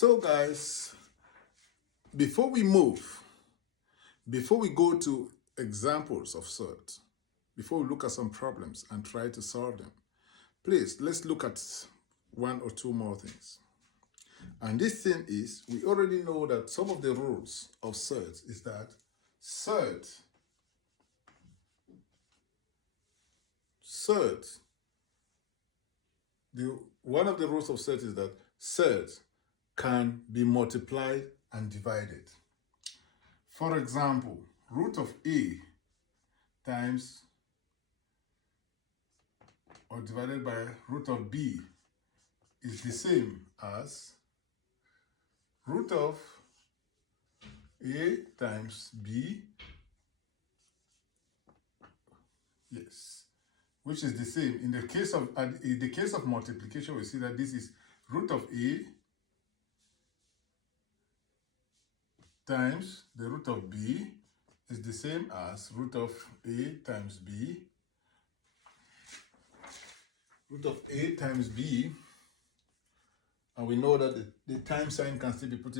So guys, before we go to examples of SURDS, before we look at some problems and try to solve them, please, let's look at one or two more things. And this thing is, we already know that some of the rules of SURDS is that SURDS, one of the rules of SURDS is that SURDS can be multiplied and divided. For example, root of A times or divided by root of B is the same as root of A times B, yes, which is the same. In the case of multiplication, we see that this is root of A times the root of B is the same as root of A times B. Root of A times B, and we know that the time sign can still be put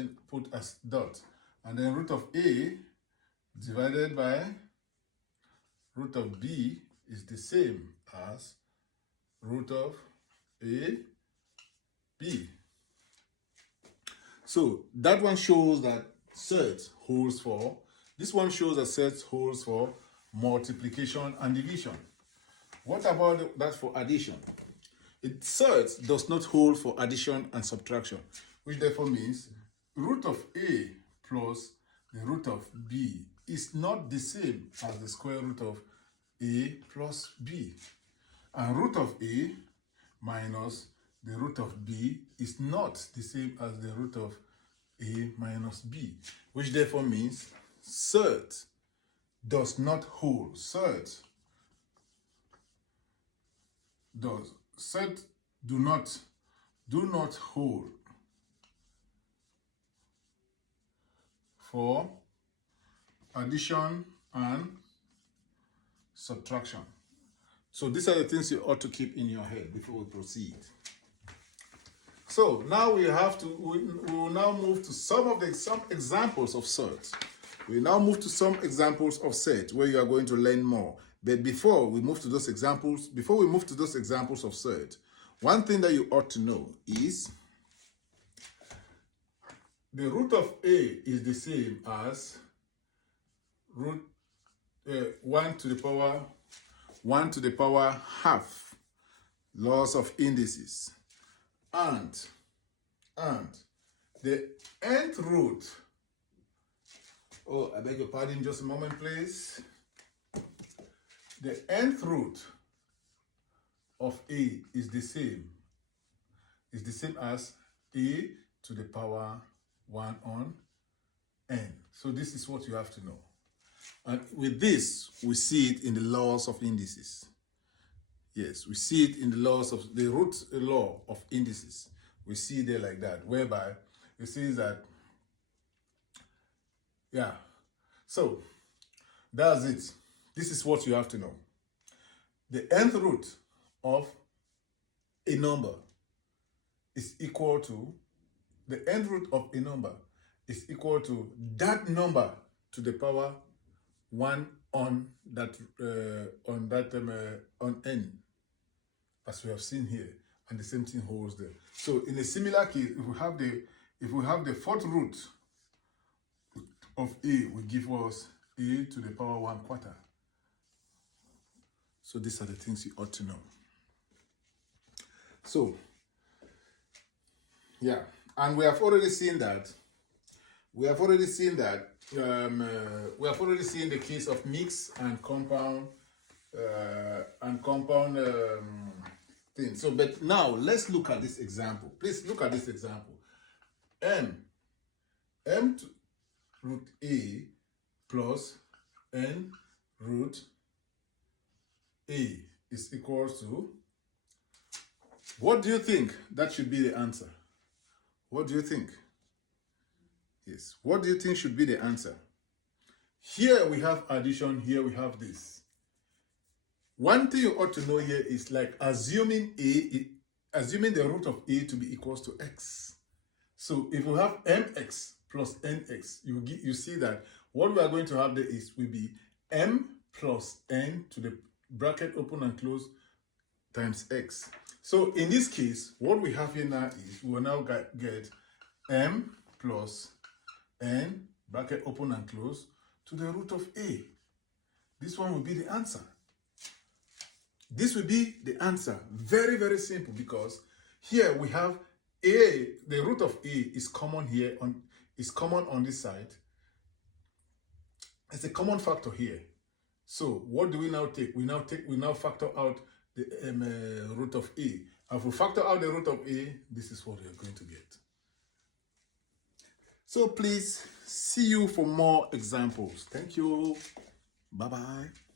as dot. And then root of A divided by root of B is the same as root of A, B. So that one shows that SURDS holds for, this one shows that SURDS holds for multiplication and division. What about that for addition? SURDS does not hold for addition and subtraction, which therefore means root of A plus the root of B is not the same as the square root of A plus B. And root of A minus the root of B is not the same as the root of A minus B, which therefore means SURDS does not hold. SURDS do not hold for addition and subtraction. So these are the things you ought to keep in your head before we proceed. So now we will now move to some examples of SURDS. We now move to some examples of SURDS where you are going to learn more. But before we move to those examples of SURDS, one thing that you ought to know is the root of A is the same as root 1 to the power half, laws of indices, and the nth root, oh, I beg your pardon, just a moment, please. The nth root of A is the same as A to the power 1 on n. So this is what you have to know. And with this, we see it in the laws of indices. Yes, we see it in the laws of the root law of indices. We see there like that, whereby it says that, yeah. So that's it. This is what you have to know. The nth root of a number is equal to, the nth root of a number is equal to that number to the power 1 on that on n, as we have seen here, and the same thing holds there. So in a similar case, if we have the fourth root of A, will give us A to the power 1/4. So these are the things you ought to know. So, yeah, and we have already seen that. We have already seen the case of mixed and compound things. So, but now let's look at this example. Please look at this example. M to root A plus n root A is equal to, what do you think that should be the answer? What do you think? Yes, what do you think should be the answer? Here we have addition, here we have this. One thing you ought to know here is like assuming the root of A to be equals to X. So if we have mx plus nx, you see that what we are going to have there will be m plus n to the bracket open and close times x. So in this case, what we have here now is we will now get m plus n bracket open and close to the root of a. This one will be the answer. This will be the answer. Very, very simple, because here we have a, the root of a is common here, is common on this side. It's a common factor here. So what do we now take? We now factor out the root of a. And if we factor out the root of a, this is what we are going to get. So please, see you for more examples. Thank you. Bye-bye.